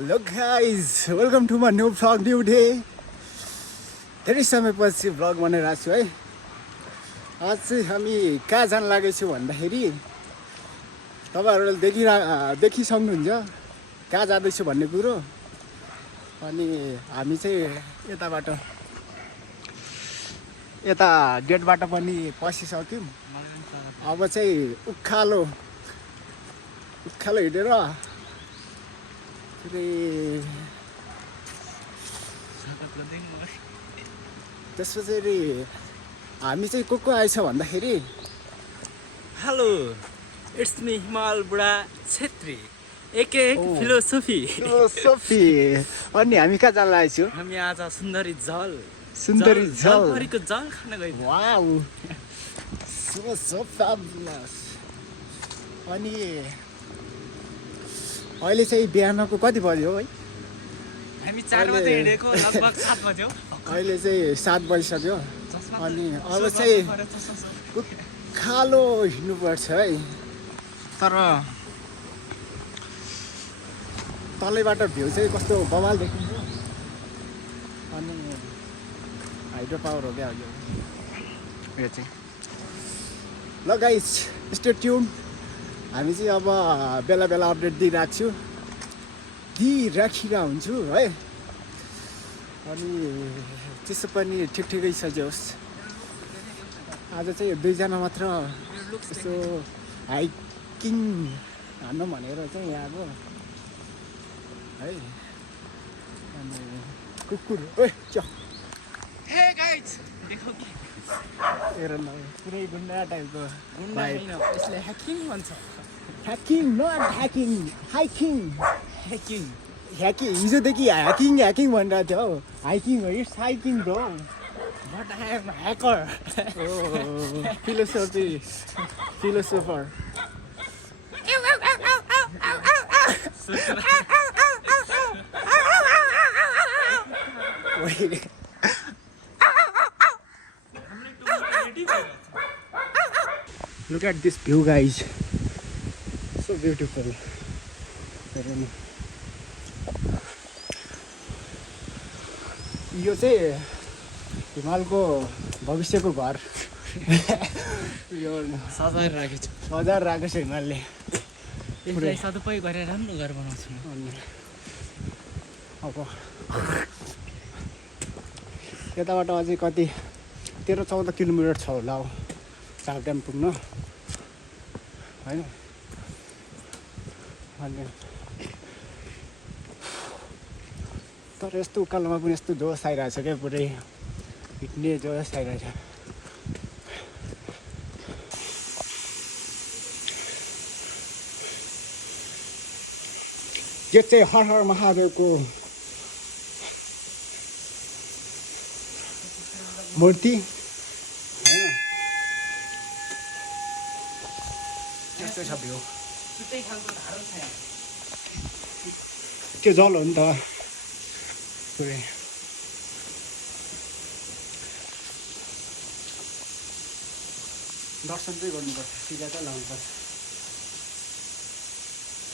Hello guys welcome to my new vlog new day. धेरै समयपछि vlog बनाइरहेको छु है। आज चाहिँ हामी कहाँ जान लागेछु भन्दाखेरि तपाईँहरूले देखिसक्नुहुन्छ कहाँ जाँदैछु भन्ने कुरो। अनि हामी चाहिँ यता गेटबाट पनि पसिसक्यौँ। अब चाहिँ उकालो हिँडेर त्यसपछि हामी चाहिँ को आएछ भन्दाखेरि हेलो इट्स मी हिमाल बुढा छेत्री एके फिलोसोफी। अनि हामी कहाँ जान लागेछौँ? हामी आज सुन्दरी झल जलपरीको जल खान गयौँ। Wow so fabulous. अनि अहिले चाहिँ बिहानको कति बज्यो है? हामी 4 बजे हिँडेको लगभग 7 बज्यो। अहिले चाहिँ 7 बजिसक्यो। अनि अब चाहिँ उकालो हिँड्नुपर्छ है। तर तलैबाट भ्यू चाहिँ कस्तो बवाल देखिन्छ। अनि हाइड्रो पावर हो क्या यो चाहिँ। ल गाइस स्टे ट्युन। हामी चाहिँ अब बेला बेला अपडेट दिइराखिरहेको हुन्छु है। अनि त्यसो पनि ठिकै सजियोस्। आज चाहिँ 2जना मात्र यसो हाइकिङ हान्नु भनेर चाहिँ यहाँ आएको है। अनि कुकुर हे गाइस देखौ कि हेर न पुरै गुन्डा टाइपको गुन्डा हैन, यसले ह्याकिङ भन्छ। Hacking not hacking hiking. Hacking हिजोदेखि ह्याकिङ भनिरहेको थियो हौ। हाइकिङ हो it's hiking bro. But I am hacker. Philosopher. Look at this view guys, so beautiful. यो चाहिँ हिमालको भविष्यको घर। यो सजाएर राखेको छु। सजाएर राखेको छ हिमालले। यसलाई सदुपयोग गरेर राम्रो घर बनाउँछु। अनि अब यताबाट अझै कति 13-14 किलोमिटर छ होला हौ चारड्याम पुग्न होइन। अनि तर यस्तो उकालोमा पनि यस्तो जोस आइरहेछ क्या, पुरै हिँड्ने जोस आइरहेछ। यो चाहिँ हर हर महादेवको मूर्ति होइन। त्यस्तै छ भ्यू। छुट्टै खालको धारो छ यहाँ। त्यो जल हो नि त पुरै। दर्शन चाहिँ गर्नुपर्छ, टिका चाहिँ लाउनुपर्छ।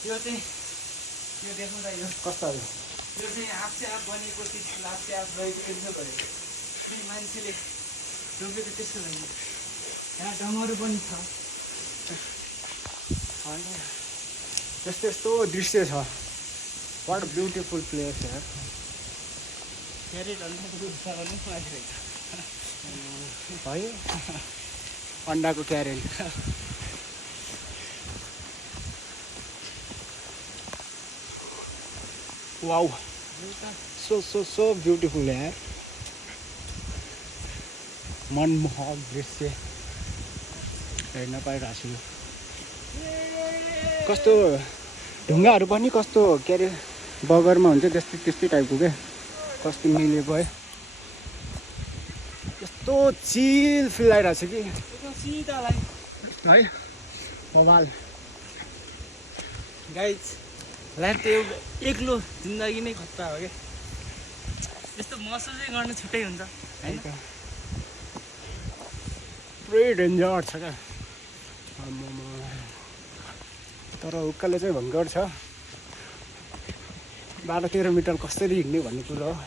यो चाहिँ यो देख्नु त यो कस्ताहरू यो चाहिँ आफसे आफ बनेको चिज आफसे आफ रहेको यसो भयो। मान्छेले रोपेको त्यसो भयो। यहाँ ढङ्गहरू पनि छ। यस्तो दृश्य छ। वाट ब्युटिफुल प्लेस यार। क्यारेट है अन्डाको क्यारेट। वाउ सो ब्युटिफुल यार। मनमोहक दृश्य हेर्न पाइरहेको छु। कस्तो ढुङ्गाहरू पनि कस्तो के अरे बगरमा हुन्छ त्यस्तै टाइपको क्या। कस्तो मिलेको है। यस्तो चिल फिल आइरहेको छ कि सिधालाई है बवाल। गाइज लाइफ त एक्लो जिन्दगी नै खतरा हो क्या। यस्तो महसुसै गर्न छुट्टै हुन्छ होइन। पुरै डेन्जर छ क्या। तर उकालो चाहिँ भयङ्कर छ। 12-13 मिटर कसरी हिँड्ने भन्ने कुरो हो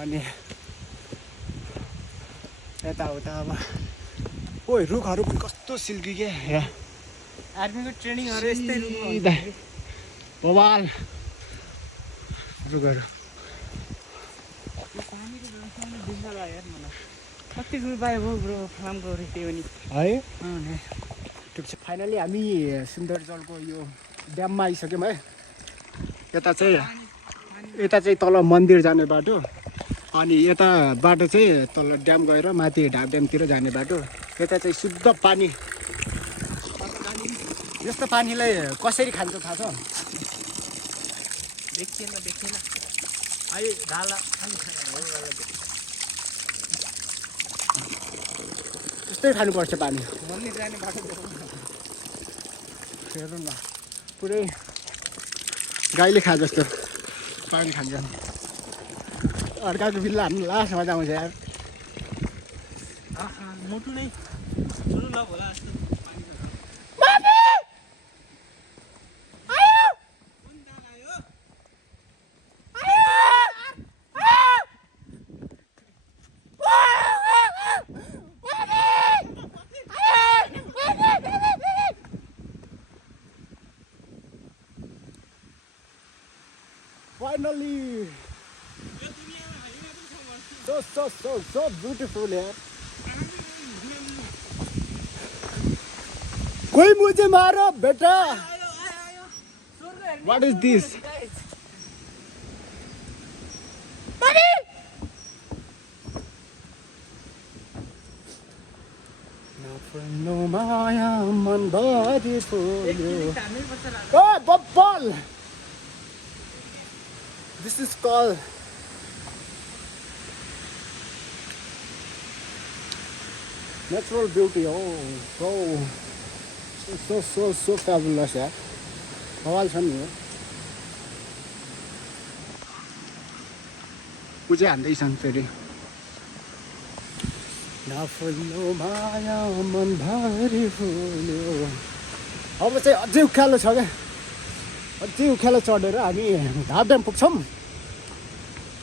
अनि यताउता अब ओइ रुखहरू पनि कस्तो सिल्की के यहाँ आर्मीको ट्रेनिङहरू यस्तै सिधा बवाल रुखहरू पानीको व्यवस्थामा दिन्छ ल यार मलाई कति रुपियाँ भयो ब्रो फार्म गरे त्यो नि है ठिक छ फाइनली हामी सुन्दरजलको यो ड्याममा आइसक्यौँ है यता चाहिँ तल मन्दिर जाने बाटो अनि यता बाटो चाहिँ तल ड्याम गएर माथि ढाक ड्यामतिर जाने बाटो यता चाहिँ शुद्ध पानी यस्तो पानीलाई कसरी खान्छ थाहा छ देखिएन अहिले ढाला यस्तै खानुपर्छ पानी मन्दिर जाने बाटो हेर्नु न पुरै गाईले खा जस्तो पानी खान्छ अर्काको बिल्ला हामी लास्ट मजा आउँछ यार मोटु नै सुरु ल होला जस्तो Finally! So beautiful यार कोई मुझे मारो बेटा What is this? नफर्नु माया मन भरि फुल्यो Oh, Babbal This is called natural beauty. Oh, so fabulous यार बवाल छ नि पूजा हान्दैछन् फेरि नफुल्नु माया मन भरि फुल्यो अब चाहिँ अझै उकालो छ क्या अझै उकालो चढेर हामी ढाप ड्याम पुग्छौँ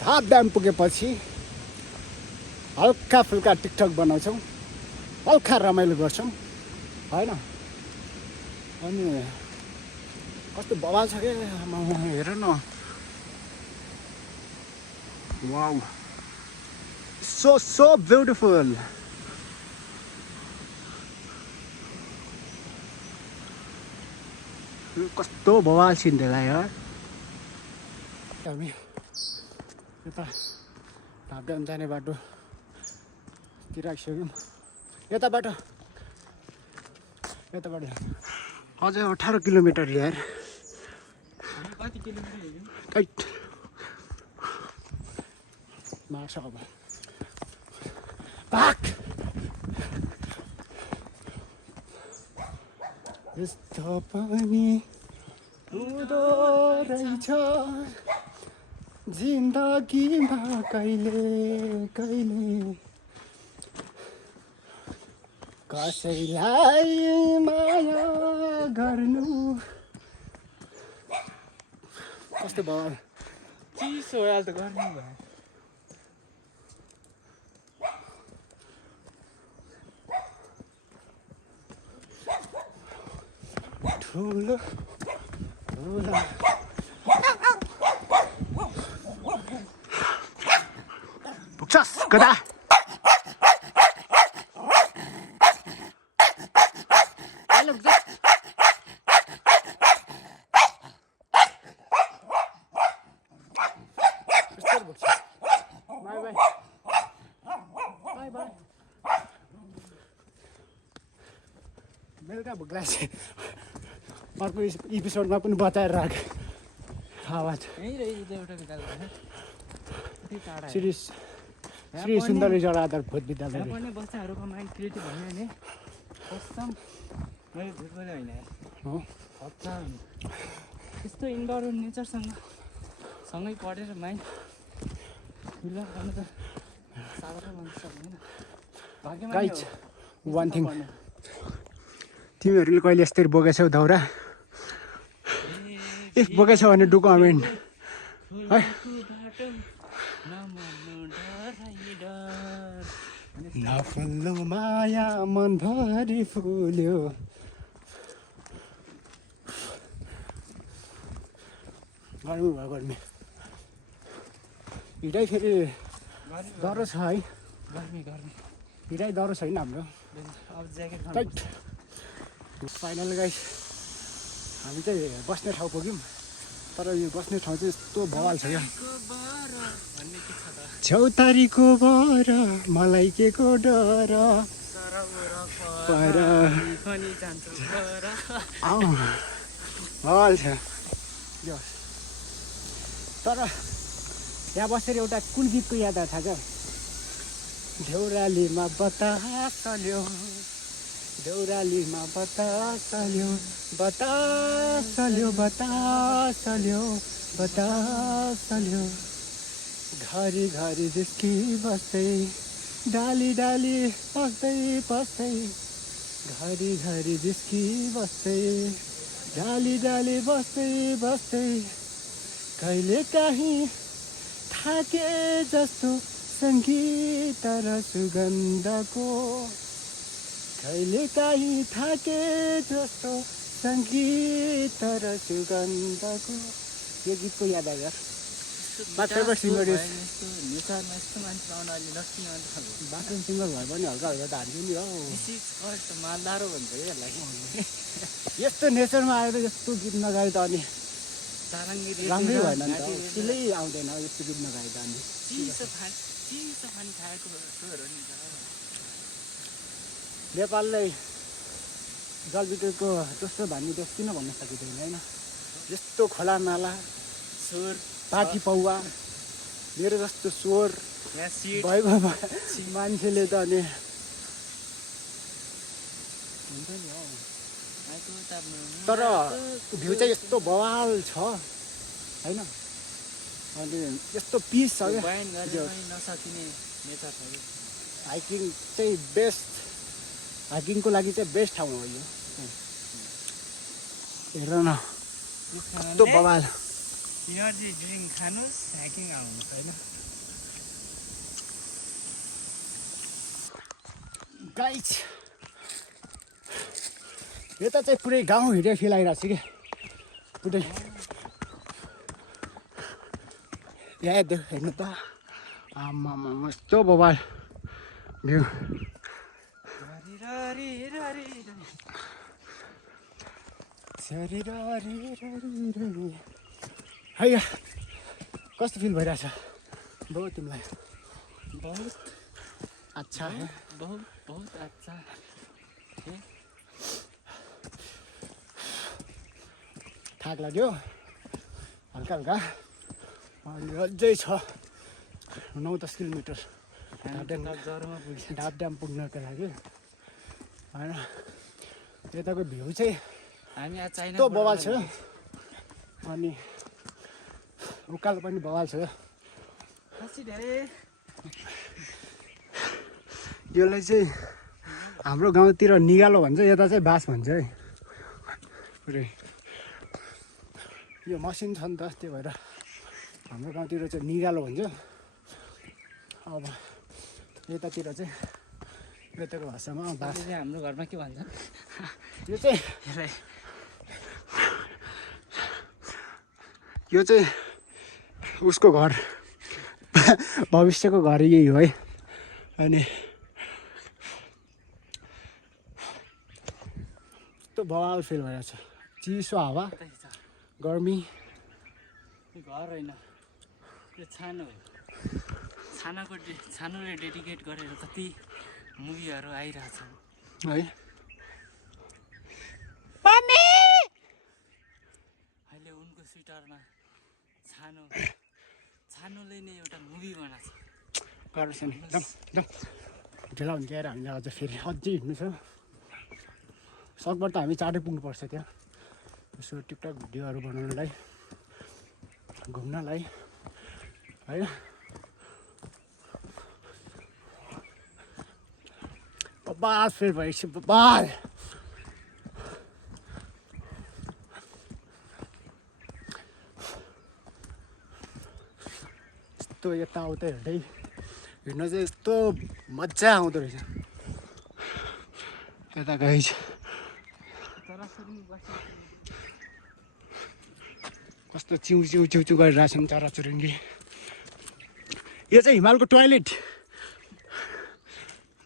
ढाप ड्याम पुगेपछि हल्का फुल्का टिकटक बनाउँछौँ हल्का रमाइलो गर्छौँ होइन अनि कस्तो बवाल छ क्या हेर न वाउ so beautiful कस्तो बवाल सिन देला यार हामी यता ढाप ड्याम जाने बाटो तिर आइसक्यौँ यताबाट अझै 18 किलोमिटर यार कति किलोमिटर हिँड्यौ टाइट मार्छ अब पाक यस्तो पनि हुँदो रहेछ जिन्दगीमा कहिले कसैलाई माया गर्नु कस्तो भयो चिसो अहिले त गर्नु भयो ठुलो पुग्छस् गदा बेलुका भुक्ला अर्को एपिसोडमा पनि बचाएर राख आवाज श्री सुन्दरी जरा आधार भोट विद्यालय पनि बच्चाहरूको माइन्ड क्रिएटिभ भन्यो भने कसम मैले झुट बोले होइन हो त्यस्तो इन्डोर नेचरसँग सँगै पढेर माइन्ड खुल्ला गर्नु त साह्रो मान्छ होइन गाइज वान थिङ तिमीहरूले कहिले यस्तरी बोकेछौ दाउरा इफ बोकै छ भने डु कमेन्ट है नफुल्लो माया मनभरि फुल्यो गर्मी भयो गर्मी हिँडाइ फेरि डह्रो छ है गर्मी गर्मी हिँडाइ डह्रो छैन हाम्रो अब ज्याकेट टाइट फाइनल गाइस हामी चाहिँ बस्ने ठाउँ पुग्यौँ तर यो बस्ने ठाउँ चाहिँ यस्तो बवाल छ क्या छेउतारीको बर मलाई के को डर पर बवाल छ यो तर यहाँ बसेर एउटा कुन गीतको याद आएको थाहा छ देउरालीमा बतास चल्यो देउरालीमा बतास चल्यो बतास चल्यो बतास चल्यो बतास चल्यो घरी घरी जिस्की बस्दै डाली डाली पस्दै पस्दै घरी घरी जिस्की बस्दै डाली डाली बस्दै बस्दै कहिले काहीँ थाके जस्तो सङ्गीत र सुगन्धको कहिले काहीँ थाके जस्तो सङ्गीत र सुगन्धको यो गीतको याद आयो My favorite singer is bathroom singer भए पनि हल्का हल्का त हान्छु नि हौ यस्तो नेचरमा आएर यस्तो गीत नगाए त अनि राम्रै भएन नि त सिलै आउँदैन यस्तो गीत नगाए त अनि नेपाललाई जलविद्युतको दोस्रो धामी देश किन भन्न सकिँदैन होइन यस्तो खोला नाला स्वर पाटी पौवा मेरो जस्तो स्वर भएको मान्छेले त अनि हुन्छ नि हौ तर भ्यू चाहिँ यस्तो बवाल छ होइन अनि यस्तो पिस छ क्या हाइकिङ चाहिँ बेस्ट हाइकिङको लागि चाहिँ बेस्ट ठाउँ हो यो हेर न यस्तो बवाल एनर्जी ड्रिङ्क खानुहोस् हाइकिङ आउनुहोस् होइन गाइस यता चाहिँ पुरै गाउँ हिँडे फिल आइरहेको छ कि पुरै यहाँ हेर्नु त आमामा यस्तो बवाल भ्यू है कस्तो फिल भइरहेछ बहुत तिमीलाई बहुत अच्छा है बहुत बहुत अच्छा थाक लाग्यो हल्का हल्का अनि अझै छ 9-10 किलोमिटर डाब ड्याम पुग्नको लागि होइन यताको भ्यू चाहिँ हामी आज यस्तो बवाल छ अनि उकालो पनि बवाल छ यसलाई चाहिँ हाम्रो गाउँतिर निगालो भन्छ यता चाहिँ बास भन्छ है पुरै यो मसिन छ नि त त्यही भएर हाम्रो गाउँतिर चाहिँ निगालो भन्छ अब यतातिर चाहिँ यताको भाषामा बास हाम्रो घरमा के भन्छ यो चाहिँ उसको घर भविष्यको घर यही हो है अनि यस्तो बवाल फिल भइरहेछ चिसो हावा गर्मी घर होइन यो छानो हो छानोले डेडिकेट गरेर कति मुभीहरू आइरहेछन् है अहिले उनको स्विटरमा छानोले नै एउटा मुभी बनाएको छ गर्छ नि ढिला हुन्छ यार हामीले अझ फेरि अझै हिँड्नु छ सकभर त हामी चाँडै पुग्नुपर्छ त्यहाँ यसो टिकटक भिडियोहरू बनाउनलाई घुम्नलाई है बबाल फेरि भएपछि बबाल यस्तो यताउता हेर्दै हिँड्न चाहिँ यस्तो मजा आउँदो रहेछ यता गाइज कस्तो चिउ चिउ चिउ चिउ गरिरहेछन् चराचुरुङ्गी यो चाहिँ हिमालको टोयलेट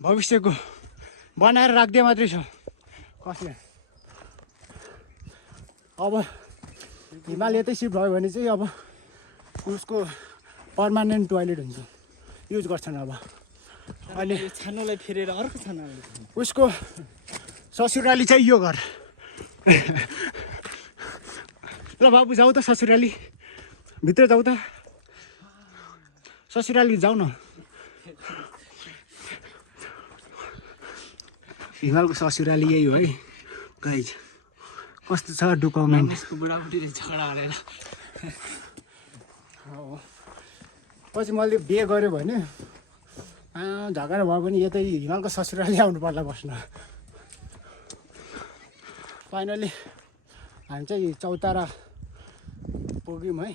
भविष्यको बनाएर राखिदिए मात्रै छ कसले अब हिमाल यतै सिफ्ट भयो भने चाहिँ अब उसको पर्मानेन्ट टोयलेट हुन्छ युज गर्छन् अब अनि छानोलाई फेरेर अर्को छानो उसको ससुराली चाहिँ यो घर ल बाबु जाऊ त ससुराली भित्र जाऊ त ससुराली जाऊ न हिमालको ससुराली यही हो है गाइज कस्तो छ डकुमेन्ट उसको बुढाबुढीले झगडा हालेर पछि मैले बिहे गऱ्यो भने झगडा भयो भने यतै हिमालको ससुराली आउनु पर्ला बस्न फाइनली हामी चाहिँ चौतारा पुग्यौँ है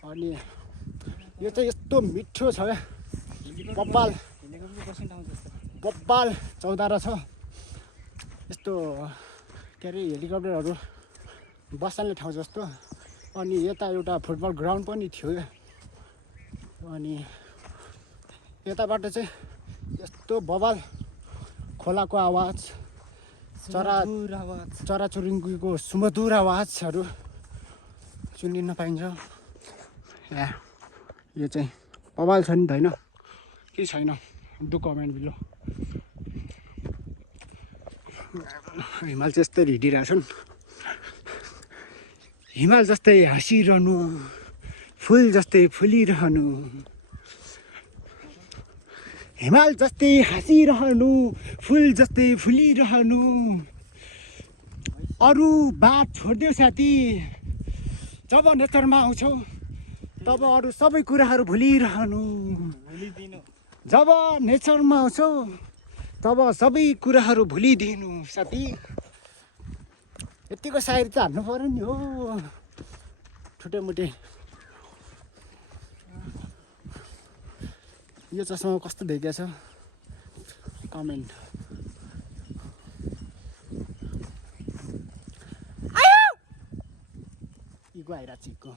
अनि यो चाहिँ यस्तो मिठो छ क्या बब्बाल बब्बाल चौतारा छ यस्तो के अरे हेलिकप्टरहरू बस्ने ठाउँ जस्तो अनि यता एउटा फुटबल ग्राउन्ड पनि थियो अनि यताबाट चाहिँ यस्तो बबाल खोलाको आवाज चराचुरुङ्गीको सुमधुर आवाजहरू सुनिन पाइन्छ यो चाहिँ बबाल छ नि त होइन के छैन डकुमेन्ट बिलो हिमाल चाहिँ यस्तै हिँडिरहेछन् हिमाल जस्तै हाँसिरहनु फुल जस्तै फुलिरहनु हिमाल जस्तै हाँसिरहनु फुल जस्तै फुलिरहनु अरू बात छोडिदेऊ साथी जब नेचरमा आउँछौ तब अरू सबै कुराहरू भुलिरहनु जब नेचरमा आउँछौ तब सबै कुराहरू भुलिदिनु साथी यतिको सायरी त हान्नु पर्यो नि हो छुटेमुटे यो चस्मा कस्तो देखिया छ कमेन्ट इको आइरहेको छ इको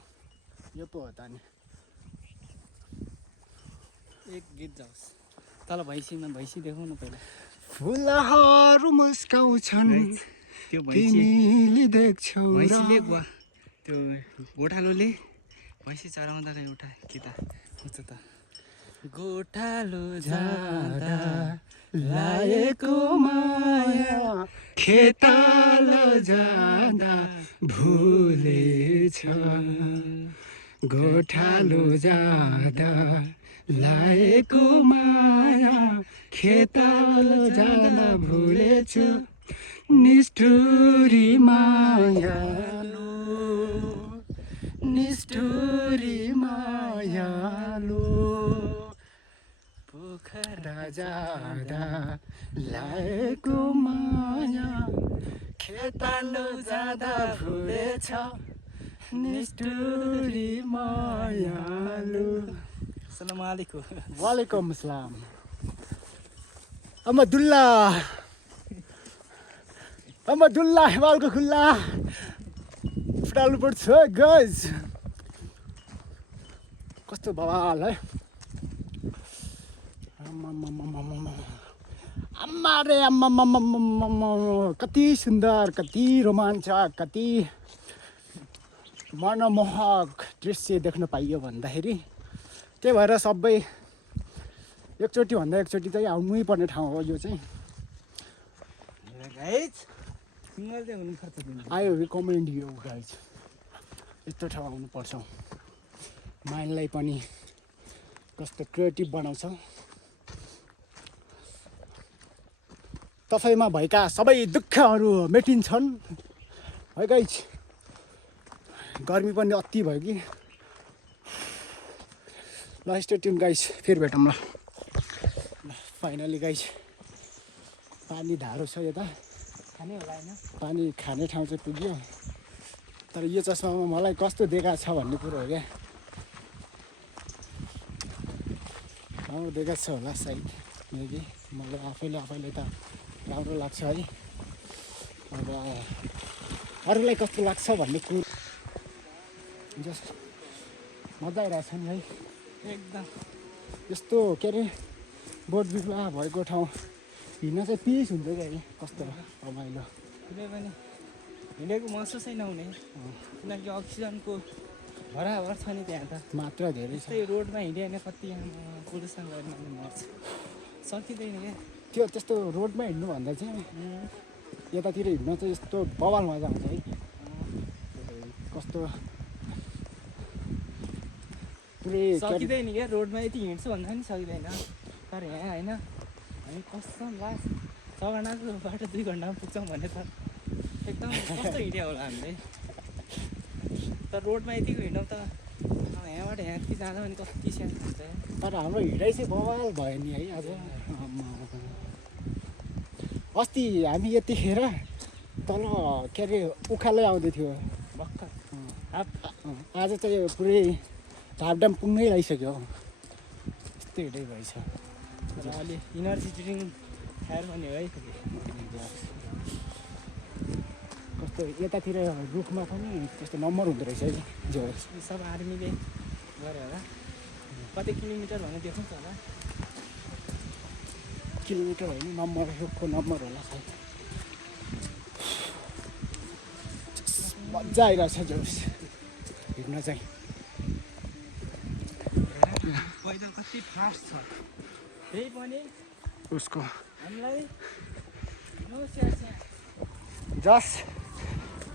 यो पो हो त नि एक गीत जाओस् तल भैँसीमा भैँसी देखाउन पहिला फुलहरू मुस्काउँछन् त्यो तिमीले देख्छौ भैँसीले त्यो गोठालोले भैँसी चराउँदाको एउटा गीत हुन्छ त गोठालो जाँदा लागेको माया खेताल जाँदा भुलेछ गोठालो जाँदा लागेको माया खेताल जाँदा भुलेछ निष्ठुरी मायालु निष्ठुरी मायालु पोखरा जाँदा लागेको माया खेतालो जाँदा भुलेछ निष्ठुरी मायालु अस्सलाम वालेकुम वालेकुम अस्सलाम अहमदुल्लाह हिमालको खुल्ला फुटाल्नु पर्छ गाइज कस्तो बवाल है आम्मा रे आम्मा कति सुन्दर कति रोमाञ्चक कति मनमोहक दृश्य देख्न पाइयो भन्दाखेरि त्यही भएर सबै एकचोटि भन्दा एकचोटि चाहिँ आउनै पर्ने ठाउँ हो यो चाहिँ आयो रिकमेन्ड यो गाइज यस्तो ठाउँ आउनुपर्छ माइन्डलाई पनि कस्तो क्रिएटिभ बनाउँछ तपाईँमा भएका सबै दुःखहरू मेटिन्छन् है गाइज गर्मी पनि अति भयो कि ल स्टे ट्युन गाइज फेरि भेटौँ ल फाइनली गाइज पानी धारो छ यता खाने होला होइन पानी खाने ठाउँ चाहिँ पुग्यो तर यो चस्मामा मलाई कस्तो देखाएको छ भन्ने कुरो हो क्या ठाउँ देखाएको छ होला सायद मेबी मलाई आफैले त राम्रो लाग्छ है अब अरूलाई कस्तो लाग्छ भन्ने कुरो जस्ट मजा आइरहेछ नि है एकदम यस्तो के अरे बोट बिरुवा भएको ठाउँ हिँड्न चाहिँ पिस हुन्छ क्या कस्तो रमाइलो कुनै पनि हिँडेको महसुसै नहुने किनकि अक्सिजनको बराबर छ नि त्यहाँ त मात्रा धेरै छ त्यही रोडमा हिँड्यो भने कति प्रदूषण गर्ने मान्छे मर्छ सकिँदैन क्या त्यो त्यस्तो रोडमा हिँड्नुभन्दा चाहिँ यतातिर हिँड्न चाहिँ यस्तो बवाल मजा आउँछ है कस्तो पुरै सकिँदैन क्या रोडमा यति हिँड्छु भन्दा पनि सकिँदैन तर यहाँ होइन हामी कसम लास्ट 6 घन्टाको बाटो 2 घन्टामा पुग्छौँ भने त एकदम कस्तो हिँड्यो होला हामीले तर रोडमा यतिको हिँडौँ त यहाँबाट यहाँ यति जाँदा पनि कति सानो हुन्छ तर हाम्रो हिँडाइ चाहिँ बवाल भयो नि है आज अस्ति हामी यतिखेर तल के अरे उखालै आउँदै थियो भर्खर आज चाहिँ पुरै झापडाम पुग्नै लागिसक्यो यस्तो हिँडै भएछ र अलि इनर्जी ड्रिङ्क खाएर पनि है कस्तो यतातिर रुखमा पनि त्यस्तो नम्बर हुँदो रहेछ है जो यी सब आर्मीले गऱ्यो होला कति किलोमिटर भने देखाउँछ होला किलोमिटर होइन नम्बर रुखको नम्बर होला सायद मजा आइरहेछ जोस् हिँड्न चाहिँ पैदल कति फास्ट छ त्यही पनि उसको हामीलाई जस्ट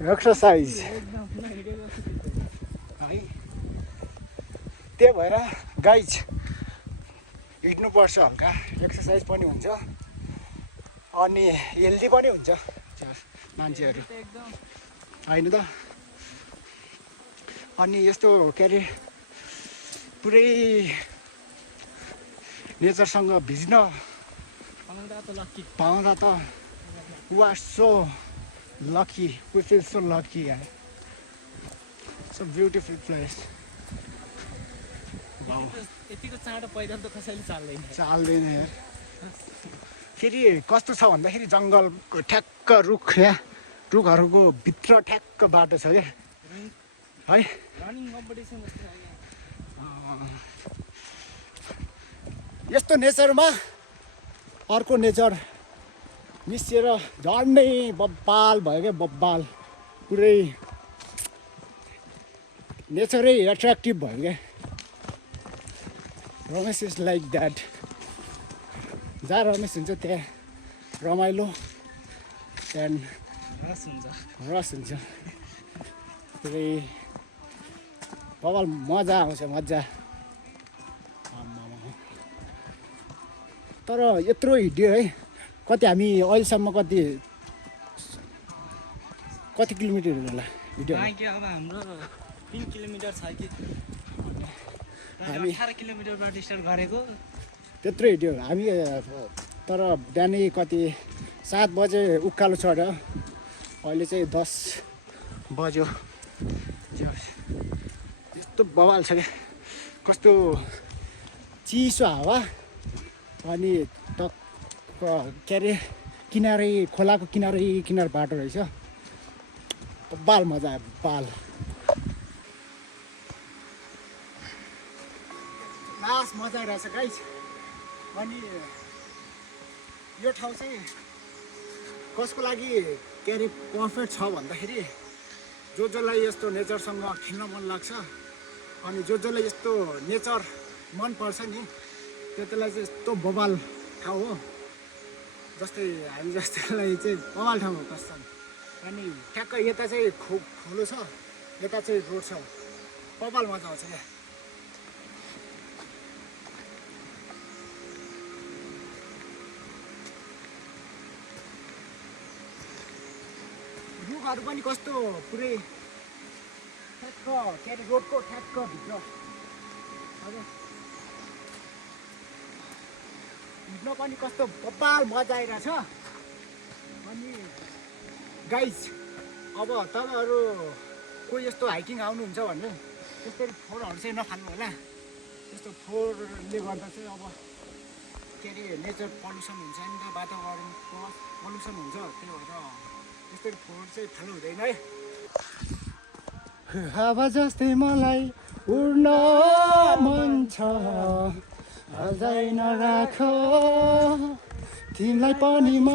एक्सर्साइज एकदम हिँडेको है त्यही भएर गाइज हिँड्नुपर्छ हल्का एक्सर्साइज पनि हुन्छ अनि हेल्दी पनि हुन्छ मान्छेहरू एकदम होइन त अनि यस्तो के अरे पुरै नेचरसँग भिज्न पाउँदा त we are so lucky, we feel so lucky यार so beautiful place wow यतिको चाँडो पैदल त कसैले चाल्दैन यार फेरि कस्तो छ भन्दाखेरि जङ्गलको ठ्याक्क रुख या रुखहरूको भित्र ठ्याक्क बाटो छ क्या है रनिङ कम्पिटिसन जस्तो यस्तो नेचरमा अर्को नेचर मिसिएर झन्डै बब्बाल भयो क्या बब्बाल पुरै नेचरै एट्र्याक्टिभ भयो क्या रमेश इज लाइक द्याट जहाँ रमेश हुन्छ त्यहाँ रमाइलो एन्ड रस हुन्छ पुरै बब्बाल मजा आउँछ मजा तर यत्रो हिँड्यो है कति हामी अहिलेसम्म कति किलोमिटर होला हिँड्यो अब हाम्रो 3 किलोमिटर छ कि हामी 18 किलोमिटरबाट स्टार्ट गरेको त्यत्रो हिँड्यो हामी तर बिहानै कति 7 बजे उकालो चढ्यो अहिले चाहिँ 10 बज्यो यस्तो बवाल छ क्या कस्तो चिसो हावा अनि के अरे किनारै खोलाको किनार बाटो रहेछ बाल मजा आयो बाल लास्ट मजा आइरहेछ गाइस अनि यो ठाउँ चाहिँ कसको लागि के अरे पर्फेक्ट छ भन्दाखेरि जसलाई यस्तो नेचरसँग खेल्न मन लाग्छ अनि जसलाई यस्तो नेचर मनपर्छ नि त्यसलाई चाहिँ यस्तो बवाल ठाउँ हो जस्तै हामी जस्तैलाई चाहिँ बवाल ठाउँ हो कस्तो अनि ठ्याक्क यता चाहिँ खोलो छ यता चाहिँ रोड छ बवाल मजा आउँछ क्या रुखहरू पनि कस्तो पुरै ठ्याक्क के अरे रोडको ठ्याक्क भित्र हजुर हिँड्न पनि कस्तो बब्बाल मजा आइरहेछ अनि गाइज अब तपाईँहरू कोही यस्तो हाइकिङ आउनुहुन्छ भने त्यसरी फोनहरू चाहिँ नफाल्नु होला त्यस्तो फोहोरले गर्दा चाहिँ अब के अरे नेचर पल्युसन हुन्छ नि त, वातावरणको पल्युसन हुन्छ। त्यही भएर त्यस्तै फोहोर चाहिँ फाल्नु हुँदैन है। हावा जस्तै मलाई उड्न मन छ, अझै नराख तिमीलाई पनि म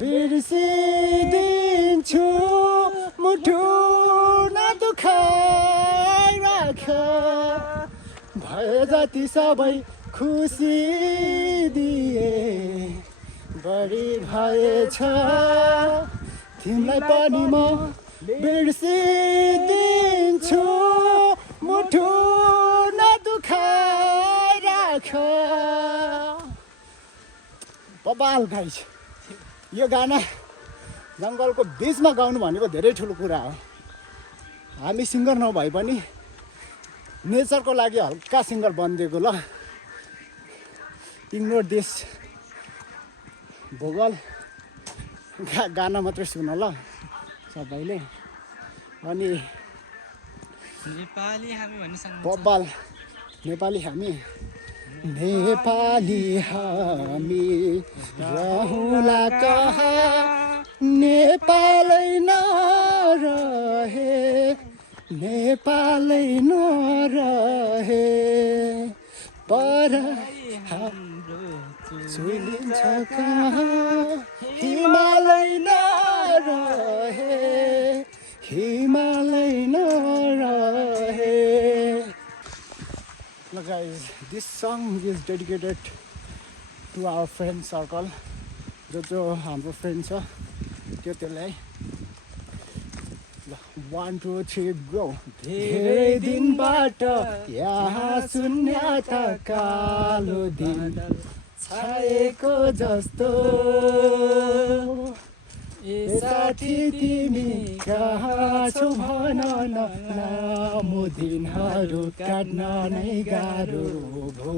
बिर्सिदिन्छु, मुटु नदुखाइ राख, भए जति सबै खुसी दिए बढी भएछ, तिमीलाई पनि म बिर्सिदिन्छु, मुटु नदुखाइ राख। बबाल गाइस, यो गाना जङ्गलको बिचमा गाउनु भनेको धेरै ठुलो कुरा हो। हामी सिङ्गर नभए पनि नेचरको लागि हल्का सिङ्गर बनिदिएको ल। इग्नोर दिस भोगल गाना मात्रै सुन ल सबैले। अनि नेपाली हामी भन्ने सङ्ग बबाल नेपाली हामी, नेपाली हामी रहुला कहाँ, नेपालै नरहे, नेपालै नरहे, पर हाम्रो सुनिन्छ कहाँ, हिमालै नरहे, हिमालै नरहे। Look guys, this song is dedicated to our friend circle. जो हाम्रो फ्रेन्ड छ त्यो त्यसलाई 1 2 3 गो। धेरै दिनबाट यहाँ शून्यता कालो दिन छाएको जस्तो, ए साथी तिमी कहाँ छौ भन न, लामो दिनहरू काट्न नै गाह्रो भो,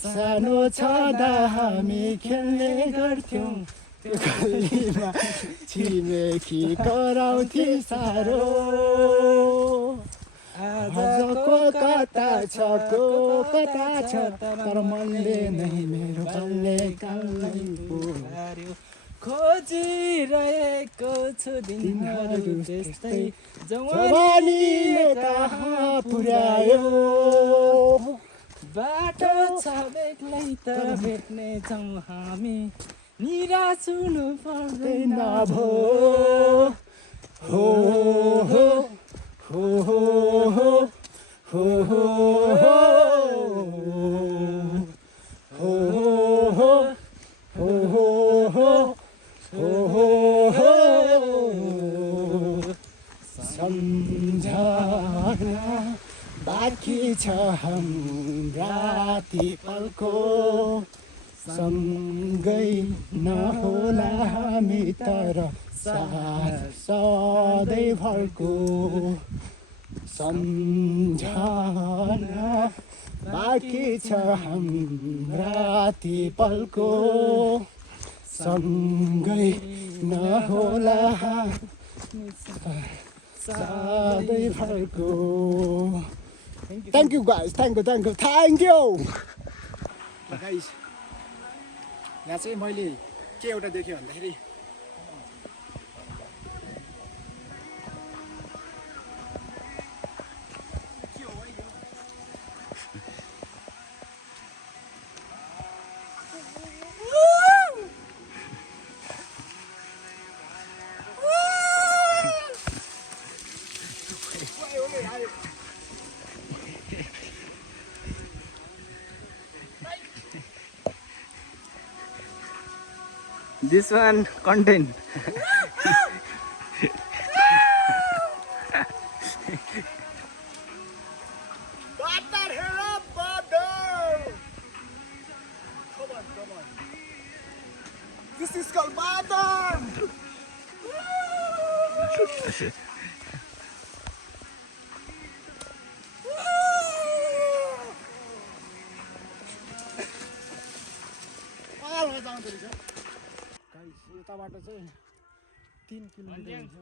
सानो छँदा हामी खेल्ने गर्थ्यौँ त्यो गल्लीमा, छिमेकी कराउँथे साह्रो, आजको कता छ को कता छ, तर मनले नै मेरो कल्ले कल्लै पुर्यायो, खोजिरहेको छु दिनहरू त्यस्तै, जवानीले कहाँ पुर्यायो, बाटो छ बेग्लै तर भेट्ने छौँ हामी, निराश हुनु पर्दैन भो, हो हो हो हो हो हो हो हो हो हो, सम्झना बाँकी छ हाम्रा ती पलको, सँगै नहोला हामी तर साथ सधैँभरको, सम्झना बाँकी छ हाम्रा ती पलको, सँगै नहोला सधैँभरको। Thank you guys, thank you. Guys, यहाँ चाहिँ मैले के एउटा देखेँ भन्दाखेरि This one content. Butter, here up, butter! Come on. This is called butter! यताबाट चाहिँ 3 किलोमिटर हुन्छ,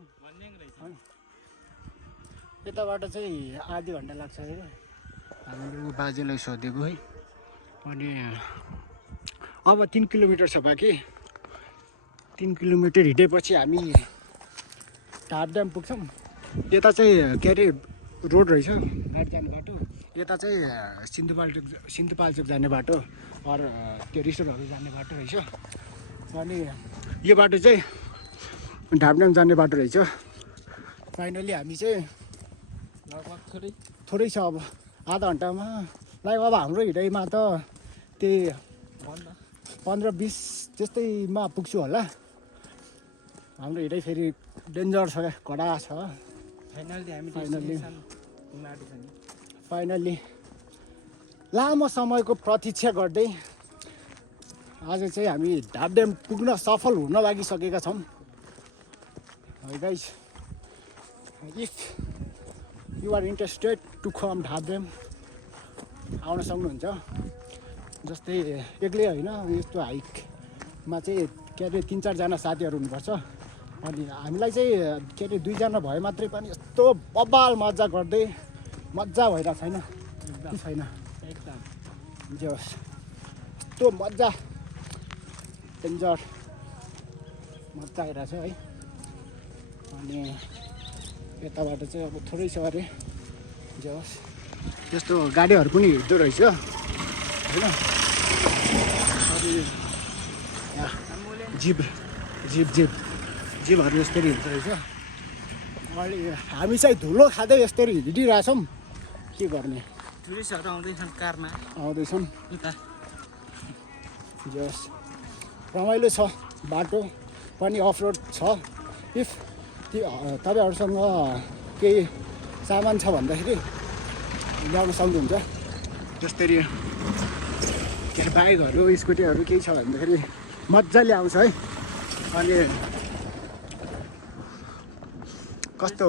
यताबाट चाहिँ आधी घन्टा लाग्छ अरे। हामीले बाजेलाई सोधेको है अनि अब 3 किलोमिटर छ बाँकी 3 किलोमिटर हिँडेपछि हामी ढाड ड्याम पुग्छौँ यता चाहिँ के अरे रोड रहेछ गाडी जाने बाटो यता चाहिँ सिन्धुपाल्चोक जाने बाटो अरू त्यो रिसोर्टहरू जाने बाटो रहेछ अनि यो बाटो चाहिँ ढाड ड्याम जाने बाटो रहेछ फाइनली हामी चाहिँ लगभग थोरै छ अब आधा घन्टामा लाइक अब हाम्रो हिँडाइमा त त्यही 15-20 त्यस्तैमा पुग्छु होला हाम्रो हिँडाइ फेरि डेन्जर छ क्या कडा छ फाइनल्ली लामो समयको प्रतीक्षा गर्दै आज चाहिँ हामी ढाड ड्याम पुग्न सफल हुन लागिसकेका छौँ है guys if you are interested to come Dhad dam आउन सक्नुहुन्छ जस्तै एक्लै होइन यस्तो हाइकमा चाहिँ के अरे 3-4 जना साथीहरू हुनुपर्छ अनि हामीलाई चाहिँ के अरे 2 जना भए मात्रै पनि यस्तो बबाल मजा गर्दै मजा भइरहेको छैन कि छैन एकदम जे होस् यस्तो मजा डेन्जर मजा आइरहेछ है अनि यताबाट चाहिँ अब थोरै छ अरे जे होस् त्यस्तो गाडीहरू पनि हिँड्दो रहेछ होइन अनि जीपहरू यस्तरी हिँड्दो रहेछ अहिले हामी चाहिँ धुलो खाँदै यस्तरी हिँडिरहेछौँ के गर्ने टुरिस्टहरू आउँदैछन् कारमा आउँदैछन् उता जस रमाइलो छ बाटो पनि अफ रोड छ इफ तपाईँहरूसँग केही सामान छ भन्दाखेरि ल्याउन सक्नुहुन्छ जस्तै के अरे बाइकहरू स्कुटीहरू केही छ भन्दाखेरि मजाले आउँछ है अनि कस्तो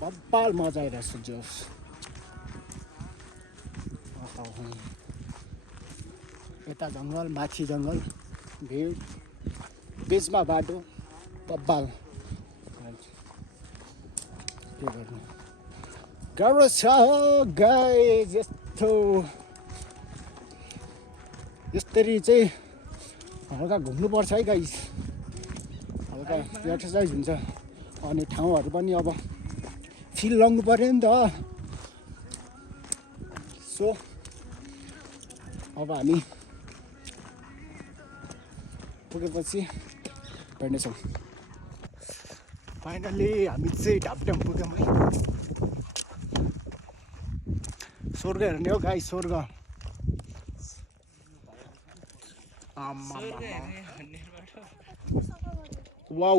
बब्बाल मजा आइरहेको छ जोस् यता जङ्गल माथि जङ्गल भिड बिचमा बाटो बब्बाल के गर्नु गाह्रो छ गाइस यस्तरी चाहिँ हल्का घुम्नुपर्छ है गाइस हल्का एक्सर्साइज हुन्छ अनि ठाउँहरू पनि अब फिल लाउनु पऱ्यो नि त सो अब हामी पुगेपछि भेट्नेछौँ फाइनली हामी चाहिँ ढाड ड्याम पुग्यौँ है स्वर्ग हेर्ने हो गाई स्वर्ग वाउ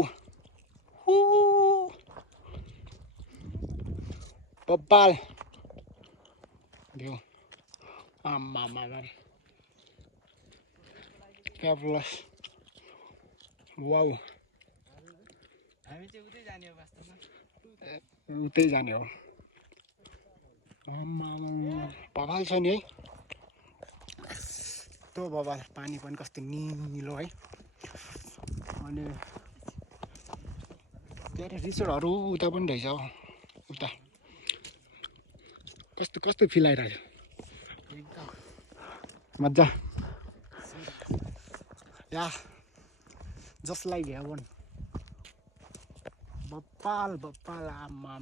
बब्बाल भ्यू आम्मामा फ्याबुलस वाउ हामी चाहिँ उतै जाने हो वास्तवमा उतै जाने हो बबाल छ नि है त्यो बबाल पानी पनि कस्तो निलो है अनि त्यहाँ रिसोर्टहरू उता पनि रहेछ हो उता कस्तो कस्तो फिल आइरहेछ मजा या जस्ट लाइक हेभन बब्बाल बब्बाल आमा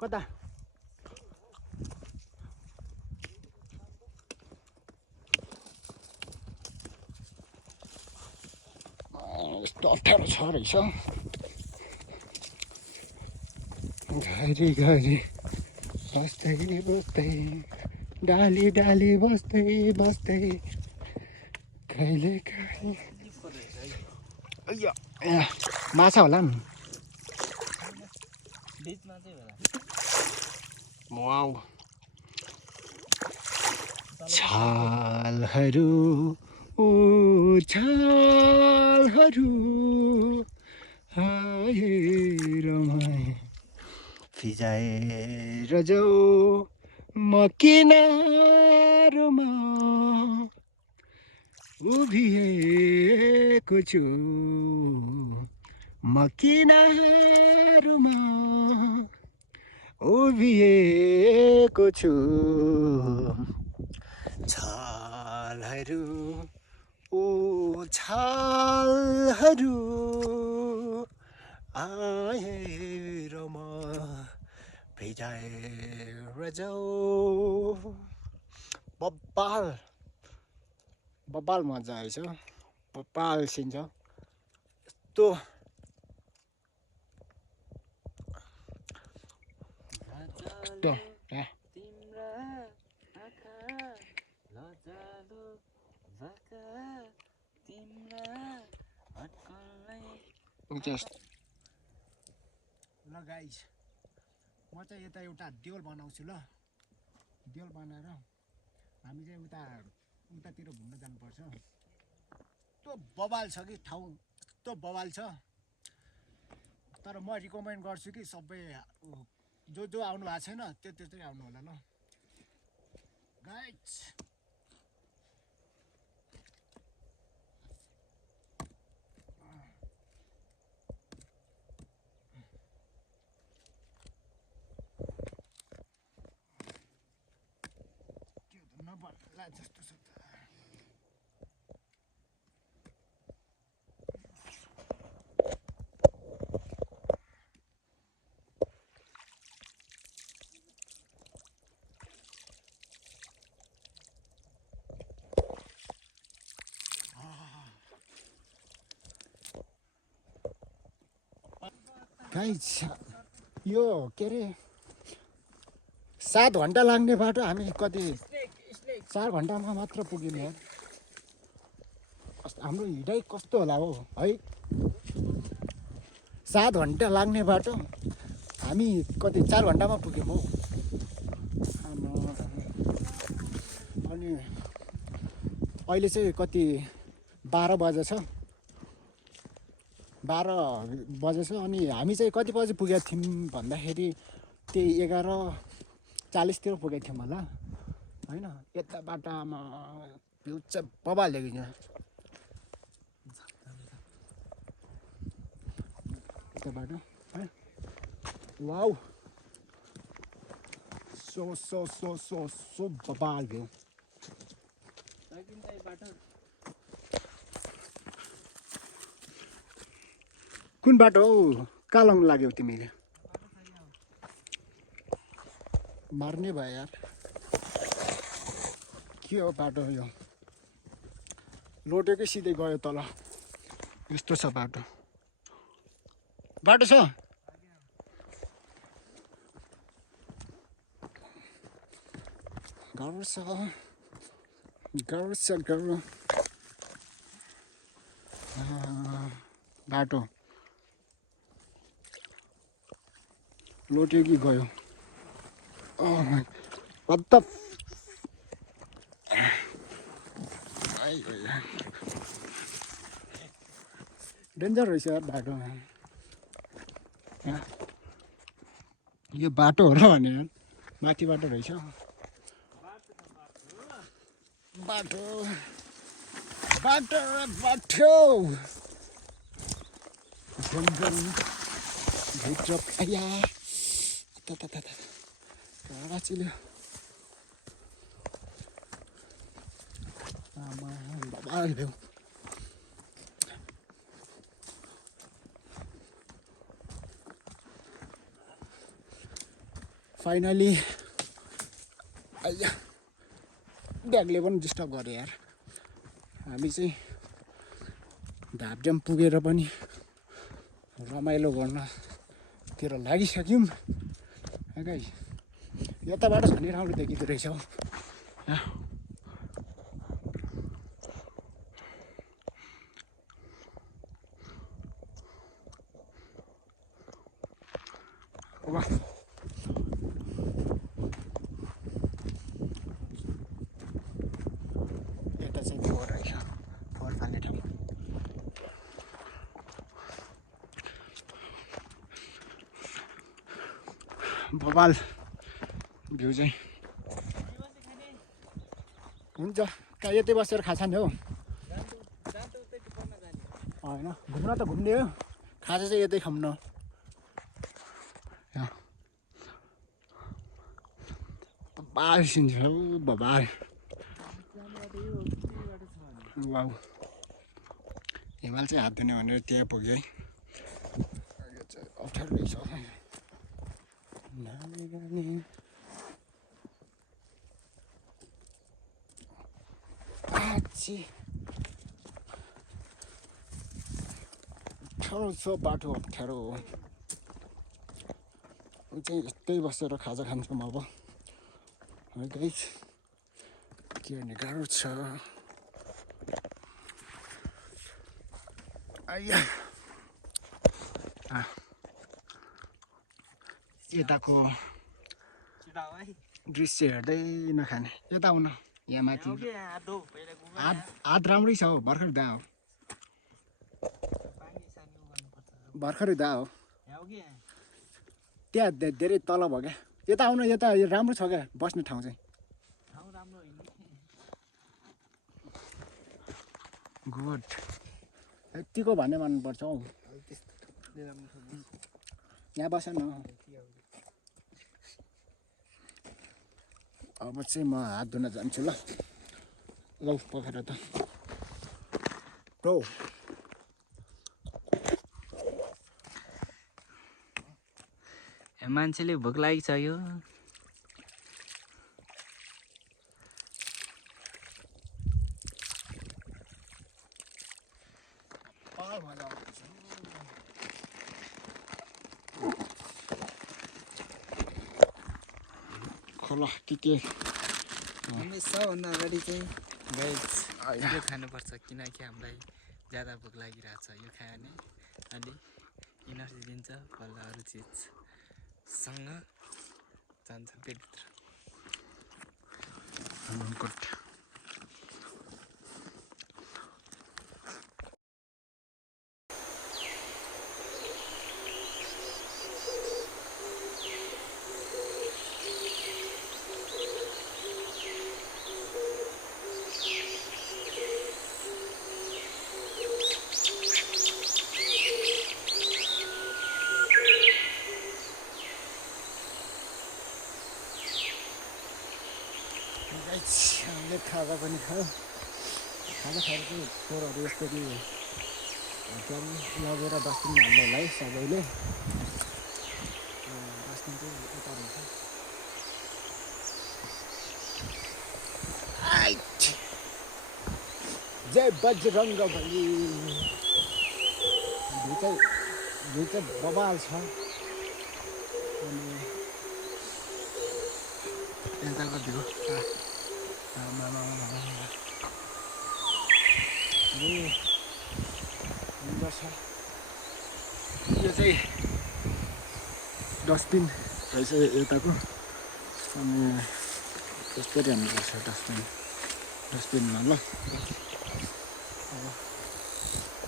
कता यस्तो अप्ठ्यारो छ रहेछ घरि घरि बस्दै बस्दै डाली डाली बस्दै बस्दै कहिले कहिले माछा होला नि बिचमा चाहिँ होला वाउ छालहरू ओ छालहरू रमाए फिजाएर जाऊ म किनारमा उभिएको छु म किनारमा उभिएको छु छालहरू ओ छालहरू आएर म भिजाएर जाऊ बब्बाल बब्बाल मजा आएछ बब्बाल सिन छ यस्तो तिम्रा आँखा लजालो भाका तिम्रा अटकललाई ल गाइस म चाहिँ यता एउटा देउल बनाउँछु ल देउल बनाएर हामी चाहिँ उतातिर घुम्न जानुपर्छ यस्तो बवाल छ कि ठाउँ यस्तो बवाल छ तर म रिकमेन्ड गर्छु कि सबै जो आउनु भएको छैन त्यो चाहिँ आउनु होला ल गाइस नबल्ला जस्तो छ गाइस यो के अरे 7 घन्टा लाग्ने बाटो हामी कति 4 घन्टामा मात्र पुग्यौँ यार हाम्रो हिँडाइ कस्तो होला हो है 7 घन्टा लाग्ने बाटो हामी कति 4 घन्टामा पुग्यौँ हौ अनि अहिले चाहिँ कति 12 बजेछ 12 बजेछ अनि हामी चाहिँ कति बजी पुगेका थियौँ भन्दाखेरि त्यही 11:40 तिर पुगेको थियौँ होला होइन यता बाटामा भ्यू चाहिँ बबाल देखिन्छ यता बाटो है वाउ सो बबाल भ्यू कुन बाटो हौ कहाँ लाउनु लाग्यौ तिमीले मार्ने भयो यार के हो बाटो यो लोटेकै सिधै गयो तल यस्तो छ बाटो छ गाह्रो बाटो लोट्यो कि गयो डेन्जर रहेछ यार बाटो यो बाटो हो र भने माथि बाटो रहेछ बाटो भित्र आया काँडा चिल्यो बबाल भ्यू फाइनली ब्यागले पनि डिस्टर्ब गऱ्यो यार हामी चाहिँ धापड्याम पुगेर पनि रमाइलो गर्नतिर लागिसक्यौँ गाइस यताबाट झन् राम्रो देखिँदो रहेछ हौ यता चाहिँ फोहोर रहेछ फोहोर फाल्ने ठाउँ बबाल भ्यू चाहिँ हुन्छ कहाँ यतै बसेर खान्छ नि हौ होइन घुम्न त घुम्ने हो खाजा चाहिँ यतै खाऊँ न बार सिन्छ हौ बार वाउ हिमाल चाहिँ हात धुने भनेर त्यहाँ पुग्यो है यो चाहिँ अप्ठ्यारो रहेछ अप्ठ्यारो छ बाटो अप्ठ्यारो चाहिँ यस्तै बसेर खाजा खान्छौँ अब है गाइस के गर्ने गाह्रो छ आइया यताको दृश्य हेर्दै नखाने यता आउन यहाँ माथि हात राम्रै छ हौ भर्खर दा हो भर्खरै दा हो त्यहाँ धेरै तल भयो क्या यता आउन यता राम्रो छ क्या बस्ने ठाउँ चाहिँ गुड यतिको भन्ने मान्नुपर्छ हौ यहाँ बस न अब चाहिँ म हात धुन जान्छु ल पखेर त ब्रो मान्छेले भोक लागिसक्यो खोला के सबभन्दा अगाडि चाहिँ गाइस यो खानुपर्छ किनकि हामीलाई ज्यादा भोक लागिरहेको छ यो खायो भने अलि इनर्जी दिन्छ बल्ल अरू चिजसँग जान्छ पेटभित्र हामीले खाजा पनि खायो खाजा खाएर चाहिँ फोहोरहरू यसरी त्यहाँ लगेर डस्टबिनमा हाल्नु होला है सबैले डस्टबिन चाहिँ यता हुन्छ जय बजरङ्ग बली भ्यू चाहिँ बबाल छ अनि यताको भ्यू यो चाहिँ डस्टबिन रहेछ यताको अनि यस्तरी हाल्नुपर्छ डस्टबिनमा ल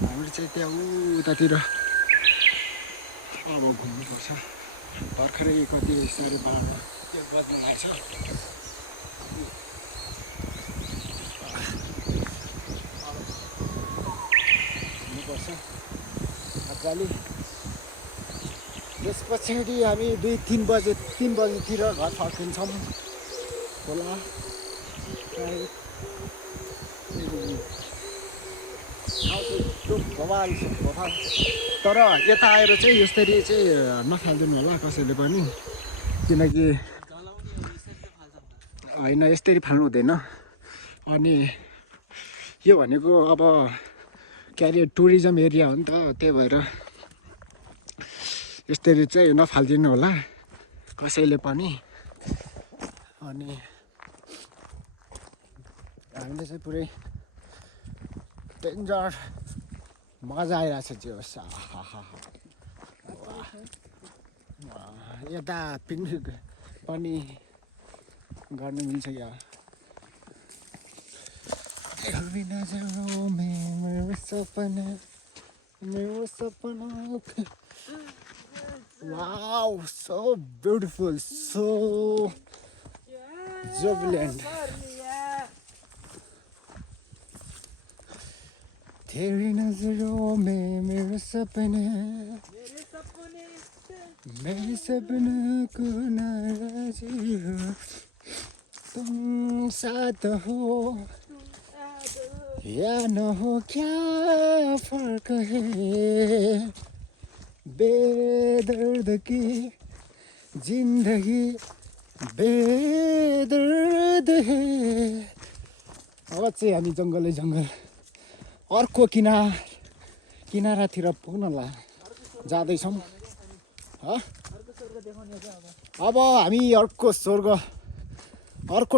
हामीले चाहिँ त्यहाँ उतातिर अब घुम्नुपर्छ भर्खरै कति 12:30 त्यो बज्नु लागेछ घुम्नुपर्छ मजाले त्यस पछाडि हामी 2-3 बजीतिर घर फर्किन्छौँ होला भवाल तर यता आएर चाहिँ यसरी चाहिँ नफालिदिनु होला कसैले पनि किनकि होइन यसरी फाल्नु हुँदैन अनि यो भनेको अब के अरे टुरिज्म एरिया हो नि त त्यही भएर यसरी चाहिँ नफालिदिनु होला कसैले पनि अनि हामीले चाहिँ पुरै डेन्जर मजा आइरहेछ त्यो यता पिकनिक पनि गर्न मिल्छ यहाँ Wow, so beautiful, so jubilant. तेरी नजरों में मेरे सपने मेरे सपनों को नाराजी हो तुम साथ हो या न हो क्या फर्क है बेदर्द की जिंदगी बेदर्द है अब चाहिँ हामी जङ्गलै जङ्गल अर्को किनारातिर पुग्न जाँदैछौँ अब हामी अर्को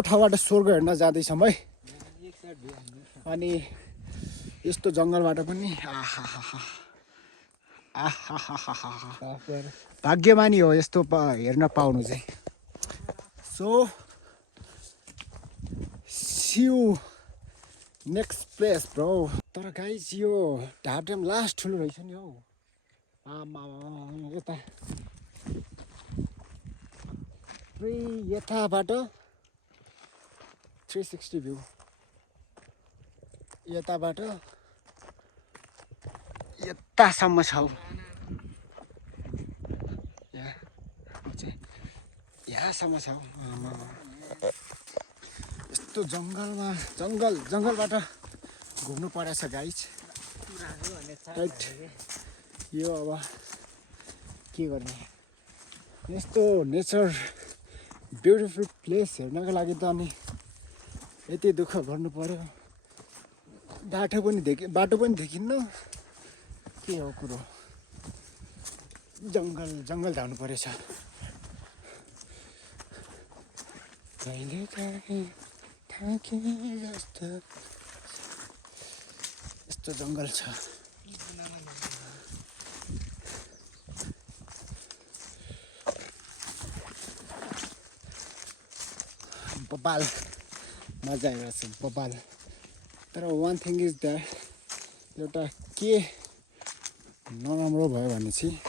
ठाउँबाट स्वर्ग हेर्न जाँदैछौँ है अनि यस्तो जङ्गलबाट पनि भाग्यमानी हो यस्तो हेर्न पाउनु चाहिँ so see you next place bro तर गाइस यो ढाबडेम लास्ट ठुलो रहेछ नि हौ आमा यता यताबाट 360 भ्यू यताबाट यतासम्म छ यहाँसम्म छ यस्तो जङ्गलबाट घुम्नु परेछ गाइस राइट यो अब के गर्ने यस्तो नेचर ब्युटिफुल प्लेस हेर्नको लागि त अनि यति दुःख गर्नु पर्यो बाटो पनि देखिन्न के हो कुरो जङ्गल जानु परेछ कहिले काहीँ थाके जस्तो यस्तो जङ्गल छ बबाल मजा आइरहेछ बबाल तर वान थिङ इज द्याट एउटा के नराम्रो भयो भने चाहिँ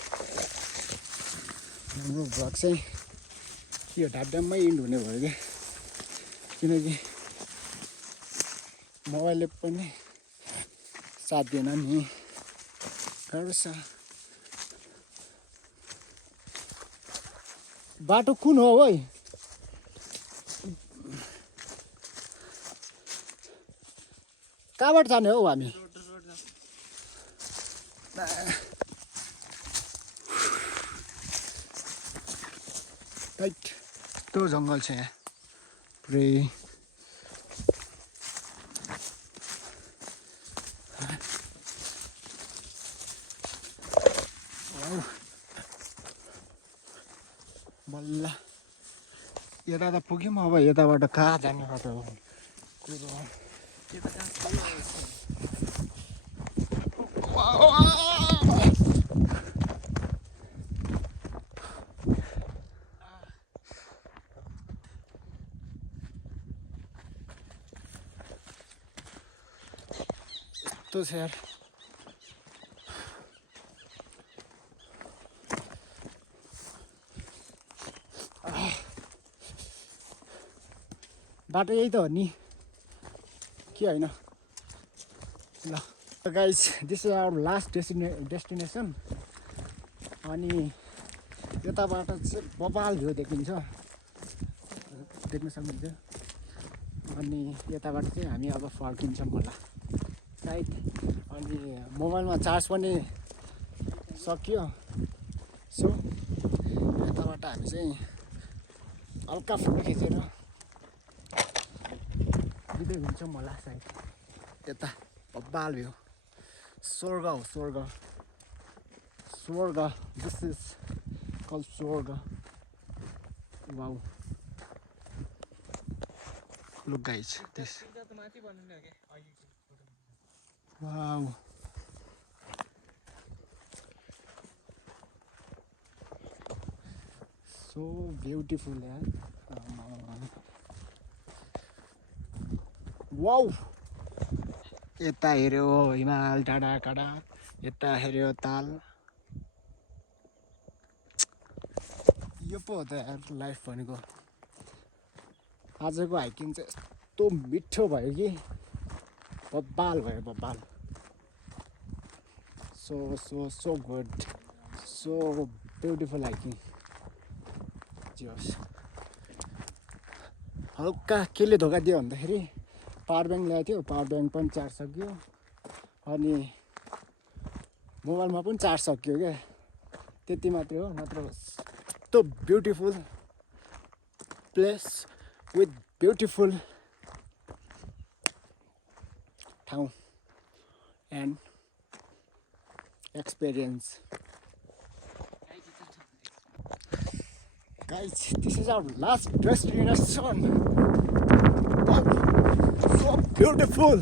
हाम्रो भ्लग चाहिँ यो ढाबडाममै इन्ड हुने भयो क्या किनकि मोबाइलले पनि साथ दिएन नि गाह्रो छ बाटो कुन हो है कहाँबाट जाने हौ हामी राइट त्यो जङ्गल छ यहाँ पुरै बल्ल यता त पुग्यौँ अब यताबाट कहाँ जाने बाटो हो कुरो यस्तो छ यार बाटो यही त हो नि के होइन ल guys this is our last destination अनि यताबाट चाहिँ बबाल भ्यू देखिन्छ देख्न सक्नुहुन्छ अनि यताबाट चाहिँ हामी अब फर्किन्छौँ होला राइट अनि मोबाइलमा चार्ज पनि सकियो सो यताबाट हामी चाहिँ हल्का फोटो खिचेर बिदै हुन्छौँ होला सायद यता बबाल भ्यू स्वर्ग हो स्वर्ग दिस इज कल स्वर्ग wow look guys this wow so beautiful यार वाउ यता हेऱ्यो हिमाल डाँडा काँडा यता हेऱ्यो ताल यो पो हो त यार लाइफ भनेको आजको हाइकिङ चाहिँ यस्तो मिठो भयो कि बब्बाल भयो बब्बाल so good, so beautiful hiking. Cheers. हल्का केले धोका दियो भन्दाखेरि पावर ब्याङ्क ल्याएको थियो, पावर ब्याङ्क पनि चार्ज सक्यो अनि मोबाइलमा पनि चार्ज सक्यो क्या, त्यति मात्रै हो। नत्र यस्तो ब्युटिफुल प्लेस विथ ब्युटिफुल ठाउँ and experience. Guys, this is our last destination. Wow, so beautiful.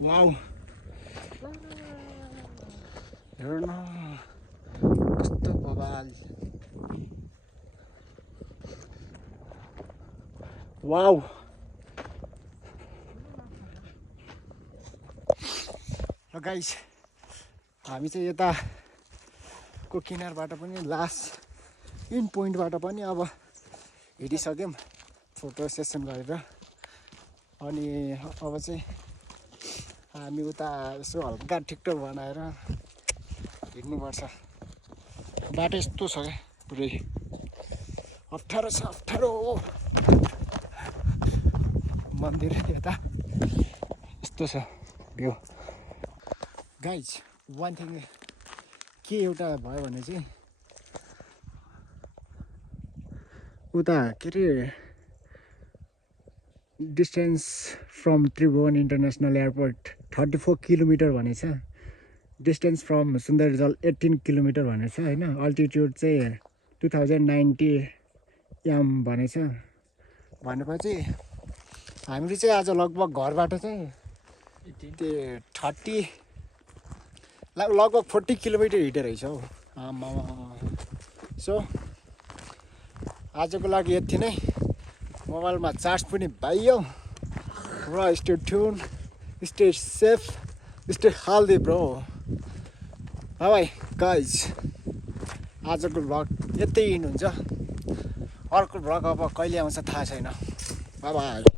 Wow. हेर्नु कस्तो बवाल. Wow. र गाइस हामी चाहिँ यताको किनारबाट पनि लास्ट इन पोइन्टबाट पनि अब हिँडिसक्यौँ फोटो सेसन गरेर। अनि अब चाहिँ हामी उता यसो हल्का टिकटक बनाएर हिँड्नुपर्छ। बाटो यस्तो छ क्या, पुरै अप्ठ्यारो छ, अप्ठ्यारो। मन्दिर यता यस्तो छ भ्यू। गाइज वान थिङ के एउटा भयो भने चाहिँ उता के अरे distance from Tribhuvan international airport 34 kilometre भनेछ, डिस्टेन्स फ्रम सुन्दरजल 18 किलोमिटर भनेछ होइन। अल्टिट्युड चाहिँ 2090 m भनेछ। भनेपछि हामीले चाहिँ आज लगभग घरबाट चाहिँ त्यो 30 लगभग 40 किलोमिटर हिँडेर रहेछ हौ। आमा सो आजको लागि यति नै। मोबाइलमा चार्ज पनि पाइयो र stay tune, stay safe, stay healthy bro. Bye guys, आजको भ्लग यतै हुन्छ। अर्को भ्लग अब कहिले आउँछ थाहा छैन। Bye by.